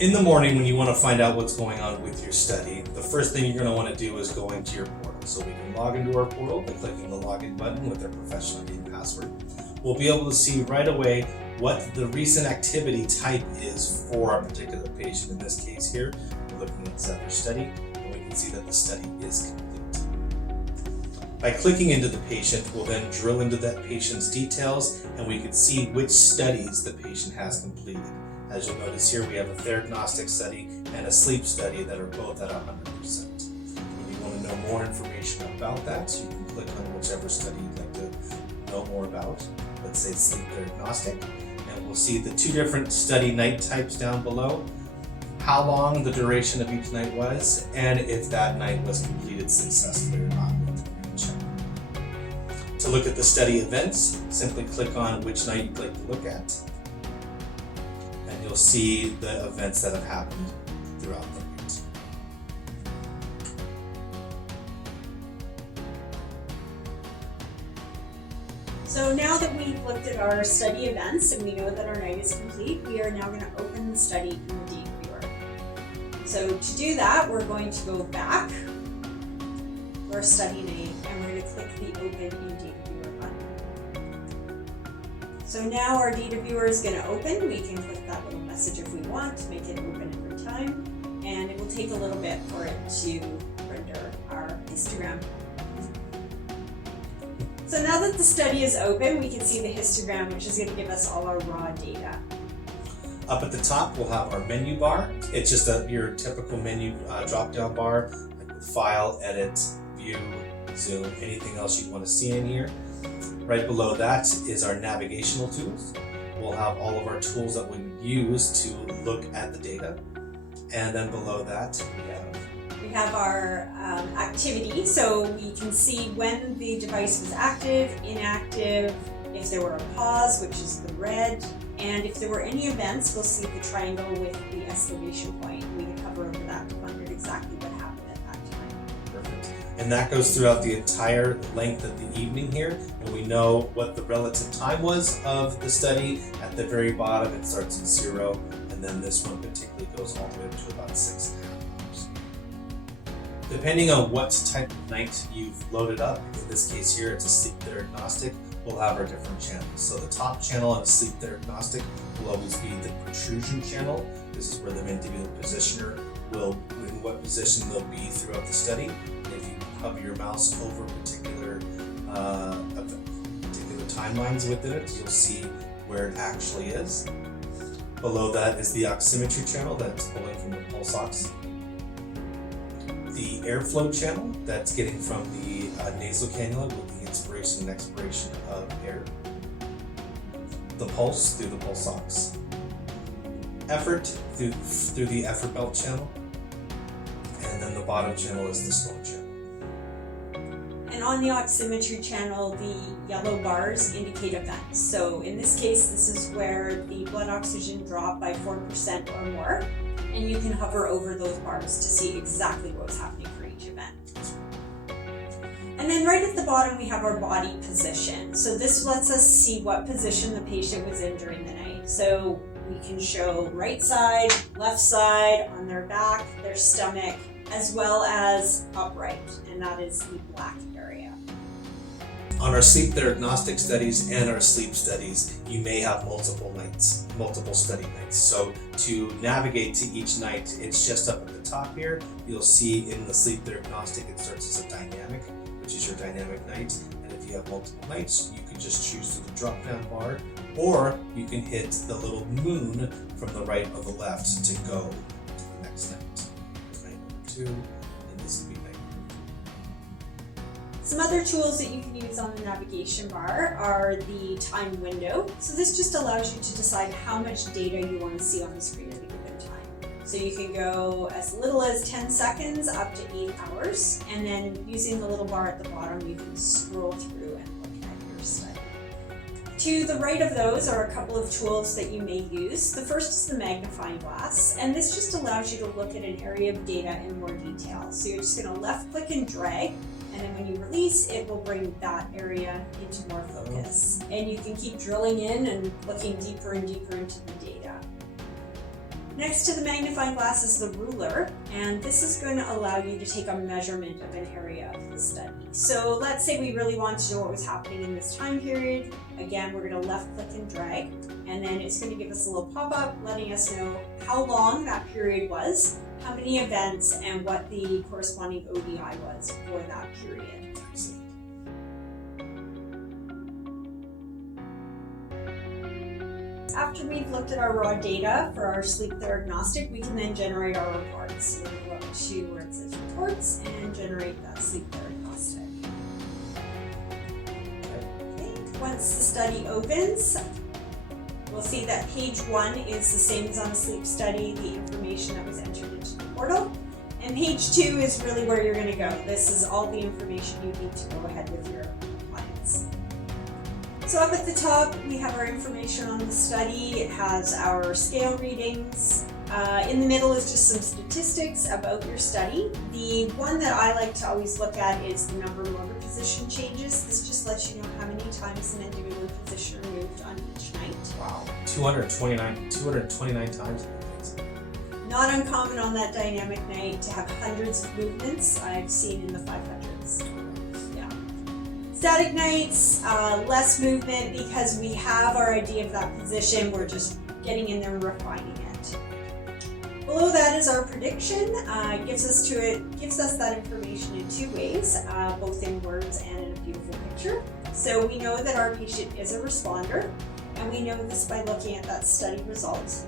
In the morning, when you want to find out what's going on with your study, the first thing you're going to want to do is go into your portal. So we can log into our portal by clicking the login button with our professional ID and password. We'll be able to see right away what the recent activity type is for our particular patient. In this case here, we're looking at their study, and we can see that the study is complete. By clicking into the patient, we'll then drill into that patient's details, and we can see which studies the patient has completed. As you'll notice here, we have a Theragnostic study and a sleep study that are both at 100%. If you want to know more information about that, you can click on whichever study you'd like to know more about. Let's say Sleep Theragnostic, and we'll see the two different study night types down below, how long the duration of each night was, and if that night was completed successfully or not with the green check. To look at the study events, simply click on which night you'd like to look at. You'll see the events that have happened throughout the night. So now that we've looked at our study events and we know that our night is complete, we are now going to open the study in the DataViewer. So to do that, we're going to go back to our study name and we're going to click the Open in DataViewer button. So now our DataViewer is going to open. We can click that little message if we want to make it open every time, and it will take a little bit for it to render our histogram. So now that the study is open, we can see the histogram, which is going to give us all our raw data. Up at the top, we'll have our menu bar. It's just your typical menu drop-down bar, like with File, Edit, View, Zoom, anything else you want to see in here. Right below that is our navigational tools. We'll have all of our tools that we use to look at the data. And then below that, we have our activity, so we can see when the device was active, inactive, if there were a pause, which is the red, and if there were any events, we'll see the triangle with the exclamation point. We can hover over that to find out exactly what happened at that time. Perfect. And that goes throughout the entire length of the evening here, and we know what the relative time was of the study. At the very bottom, it starts at 0, and then this one particularly goes all the way up to about 6.5 hours. Depending on what type of night you've loaded up, in this case here, it's a Sleep Theragnostic, we'll have our different channels. So the top channel on a Sleep Theragnostic will always be the protrusion channel. This is where the mandibular positioner will, in what position they'll be throughout the study. If you hover your mouse over particular timelines within it, you'll see where it actually is. Below that is the oximetry channel that's pulling from the pulse ox. The airflow channel that's getting from the nasal cannula with the inspiration and expiration of air. The pulse through the pulse ox. Effort through the effort belt channel. And then the bottom channel is the snore channel. And on the oximetry channel, the yellow bars indicate events. So in this case, this is where the blood oxygen dropped by 4% or more. And you can hover over those bars to see exactly what's happening for each event. And then right at the bottom, we have our body position. So this lets us see what position the patient was in during the night. So we can show right side, left side, on their back, their stomach, as well as upright, and that is the black area. On our sleep theragnostic studies and our sleep studies, you may have multiple study nights. So to navigate to each night, it's just up at the top here. You'll see in the sleep theragnostic, it starts as a dynamic, which is your dynamic night. And if you have multiple nights, you can just choose through the drop-down bar, or you can hit the little moon from the right or the left to go to the next night. There's night number 2, and this will be night number 3. Some other tools that you can use on the navigation bar are the time window. So this just allows you to decide how much data you want to see on the screen at a given time. So you can go as little as 10 seconds up to 8 hours. And then using the little bar at the bottom, you can scroll through and look at your study. To the right of those are a couple of tools that you may use. The first is the magnifying glass, and this just allows you to look at an area of data in more detail. So you're just going to left click and drag, and then when you release, it will bring that area into more focus. And you can keep drilling in and looking deeper and deeper into the data. Next to the magnifying glass is the ruler, and this is going to allow you to take a measurement of an area of the study. So let's say we really want to know what was happening in this time period. Again, we're going to left click and drag, and then it's going to give us a little pop-up letting us know how long that period was, how many events, and what the corresponding ODI was for that period. After we've looked at our raw data for our sleep Theragnostic, we can then generate our reports. So we'll go to where it says reports and generate that sleep Theragnostic. Okay. Once the study opens, we'll see that page 1 is the same as on a sleep study, the information that was entered into the portal. And page 2 is really where you're going to go. This is all the information you need to go ahead with your clients. So up at the top, we have our information on the study. It has our scale readings. In the middle is just some statistics about your study. The one that I like to always look at is the number of motor position changes. This just lets you know how many times an individual position moved on each night. Wow, 229 times. Not uncommon on that dynamic night to have hundreds of movements. I've seen in the 500s. Static nights, less movement because we have our idea of that position. We're just getting in there and refining it. Below that is our prediction. It gives us that information in 2 ways, both in words and in a beautiful picture. So we know that our patient is a responder, and we know this by looking at that study result.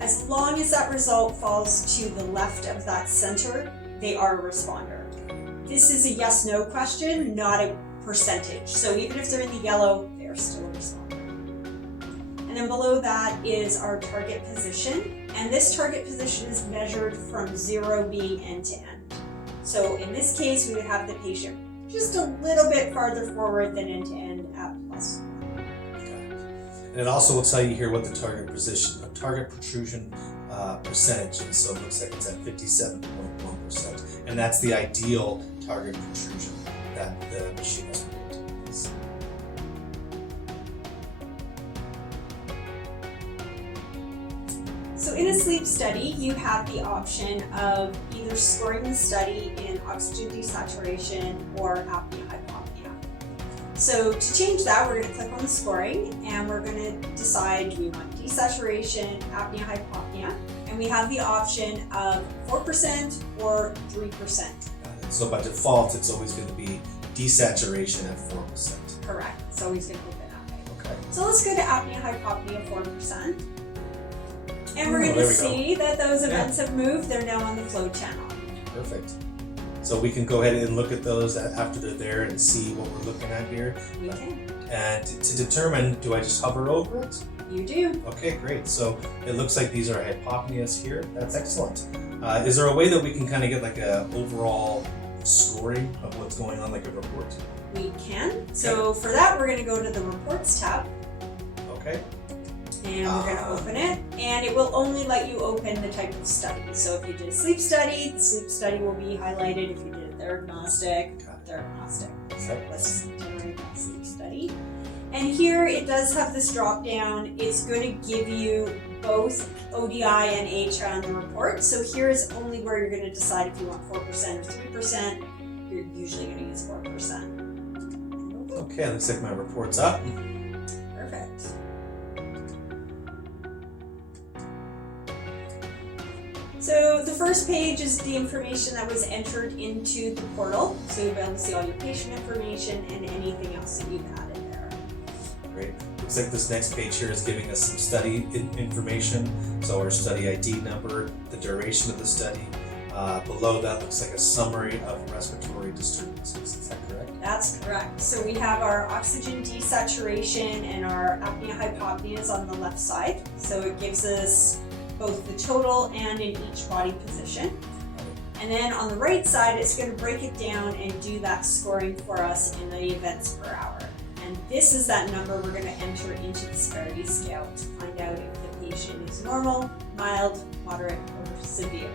As long as that result falls to the left of that center, they are a responder. This is a yes-no question, not a percentage. So even if they're in the yellow, they are still a responder. And then below that is our target position. And this target position is measured from 0 being end to end. So in this case, we would have the patient just a little bit farther forward than end to end at +1. And it also will tell you here what the target protrusion percentage is. So it looks like it's at 57.1%. And that's the ideal target protrusion that the machine has predicted. So in a sleep study, you have the option of either scoring the study in oxygen desaturation or apnea-hypopnea. So to change that, we're going to click on the scoring, and we're going to decide do we want desaturation, apnea-hypopnea, and we have the option of 4% or 3%. So by default, it's always going to be desaturation at 4%. Correct. It's always going to be that way. Okay. So let's go to apnea-hypopnea 4%. And we're going to see that those events have moved. They're now on the flow channel. Perfect. So we can go ahead and look at those after they're there and see what we're looking at here. We can. And to determine, do I just hover over it? You do. Okay, great. So it looks like these are hypopneas here. That's excellent. Is there a way that we can kind of get like a overall scoring of what's going on, like a report? We can. So for that, we're going to go to the Reports tab. Okay. And we're going to open it, and it will only let you open the type of study. So if you did a sleep study, the sleep study will be highlighted. If you did a Theragnostic, Theragnostic. So let's generate that sleep study. And here it does have this drop down. It's going to give you both ODI and AHI on the report. So here is only where you're going to decide if you want 4% or 3%. You're usually going to use 4%. Okay, looks like my report's up. Perfect. So the first page is the information that was entered into the portal. So you'll be able to see all your patient information and anything else that you've added there. Great. Looks like this next page here is giving us some study information. So our study ID number, the duration of the study. Below that looks like a summary of respiratory disturbances. Is that correct? That's correct. So we have our oxygen desaturation and our apnea-hypopneas on the left side. So it gives us both the total and in each body position. And then on the right side, it's going to break it down and do that scoring for us in the events per hour. And this is that number we're going to enter into the severity scale to find out if the patient is normal, mild, moderate, or severe.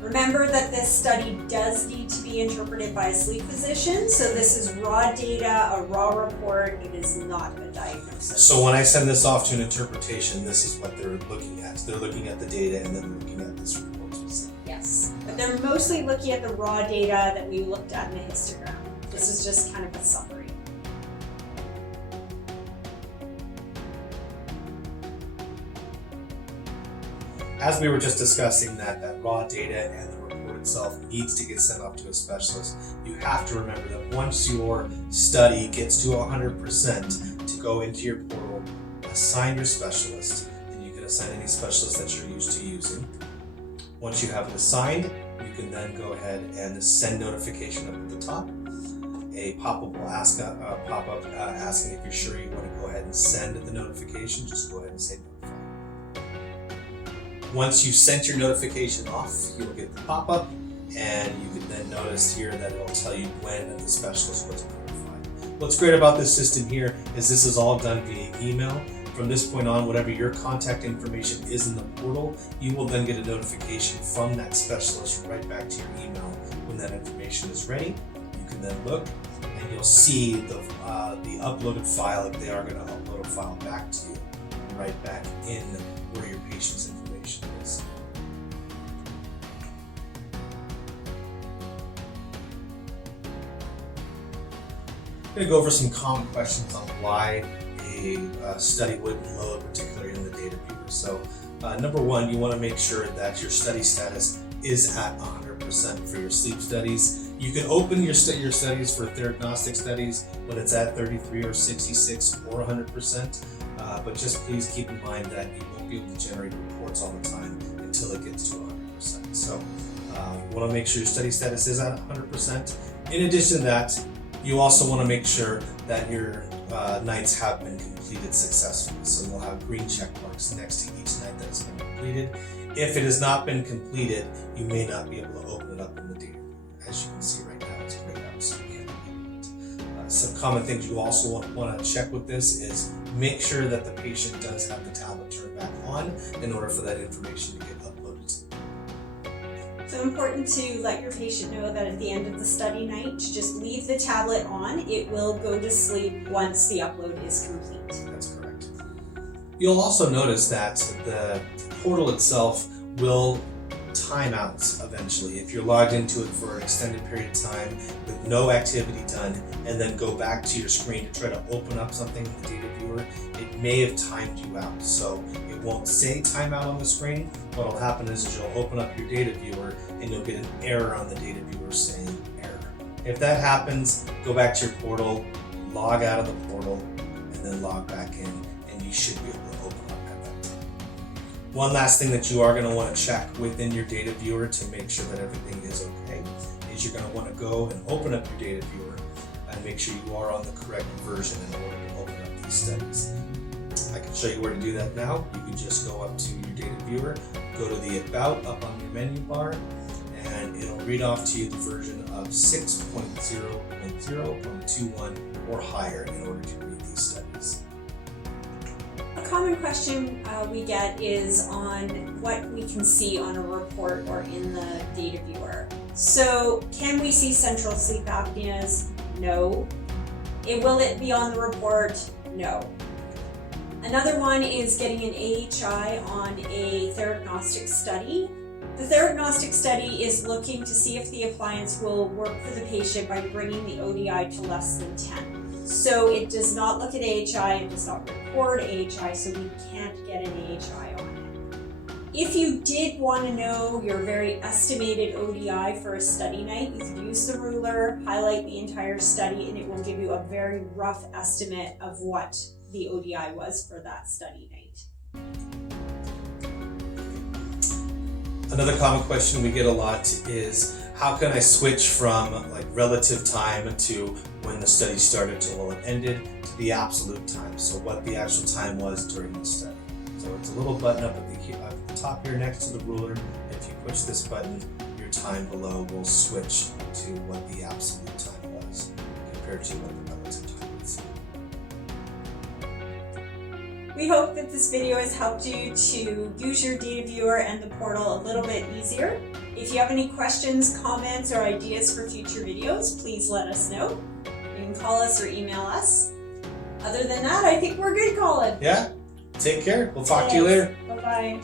Remember that this study does need to be interpreted by a sleep physician, so this is raw data, a raw report. It is not a diagnosis. So when I send this off to an interpretation, this is what they're looking at. They're looking at the data and then looking at this report specifically. Yes, but they're mostly looking at the raw data that we looked at in the histogram. This is just kind of a summary. As we were just discussing that raw data and the report itself needs to get sent off to a specialist, you have to remember that once your study gets to 100% to go into your portal, assign your specialist, and you can assign any specialist that you're used to using. Once you have it assigned, you can then go ahead and send notification up at the top. A pop-up will asking if you're sure you want to go ahead and send the notification. Just go ahead and say notify. Once you sent your notification off, you'll get the pop-up, and you can then notice here that it'll tell you when the specialist was notified. What's great about this system here is this is all done via email. From this point on, whatever your contact information is in the portal, you will then get a notification from that specialist right back to your email when that information is ready. You can then look, and you'll see the uploaded file if they are going to upload a file back to you, right back in where your patient's information is. I'm going to go over some common questions on why a study wouldn't load, particularly in the DataViewer. So, number one, you want to make sure that your study status is at 100% for your sleep studies. You can open your studies for Theragnostic studies when it's at 33 or 66 or 100%, but just please keep in mind that you won't be able to generate reports all the time until it gets to 100%. So you want to make sure your study status is at 100%. In addition to that, you also want to make sure that your nights have been completed successfully. So you'll have green check marks next to each night that has been completed. If it has not been completed, you may not be able to open it up in the data. As you can see right now, it's grayed out, so you can't open it. Some common things you also want to check with this is make sure that the patient does have the tablet turned back on in order for that information to get uploaded to them. So important to let your patient know that at the end of the study night, just leave the tablet on. It will go to sleep once the upload is complete. That's correct. You'll also notice that the portal itself will time out eventually. If you're logged into it for an extended period of time with no activity done and then go back to your screen to try to open up something in the DataViewer, it may have timed you out. So it won't say timeout on the screen. What will happen is you'll open up your DataViewer and you'll get an error on the DataViewer saying error. If that happens, go back to your portal, log out of the portal, and then log back in, and you should be able to open up at that time. One last thing that you are going to want to check within your DataViewer to make sure that everything is okay is you're going to want to go and open up your DataViewer and make sure you are on the correct version in order to open up these studies. I can show you where to do that now. You can just go up to your DataViewer, go to the About up on your menu bar, and it'll read off to you the version of 6.0.0.21 or higher in order to read these studies. A common question we get is on what we can see on a report or in the DataViewer. So, can we see central sleep apneas? No. Will it be on the report? No. Another one is getting an AHI on a Theragnostic study. The Theragnostic study is looking to see if the appliance will work for the patient by bringing the ODI to less than 10. So it does not look at AHI, it does not record AHI, so we can't get an AHI on it. If you did want to know your very estimated ODI for a study night, you could use the ruler, highlight the entire study, and it will give you a very rough estimate of what the ODI was for that study night. Another common question we get a lot is how can I switch from like relative time to when the study started to when it ended to the absolute time, so what the actual time was during the study. So it's a little button up at the top here next to the ruler. If you push this button, your time below will switch to what the absolute time was compared to what the relative time was. We hope that this video has helped you to use your DataViewer and the portal a little bit easier. If you have any questions, comments, or ideas for future videos, please let us know. You can call us or email us. Other than that, I think we're good, Colin. Yeah? Take care. We'll talk to you later. Bye-bye.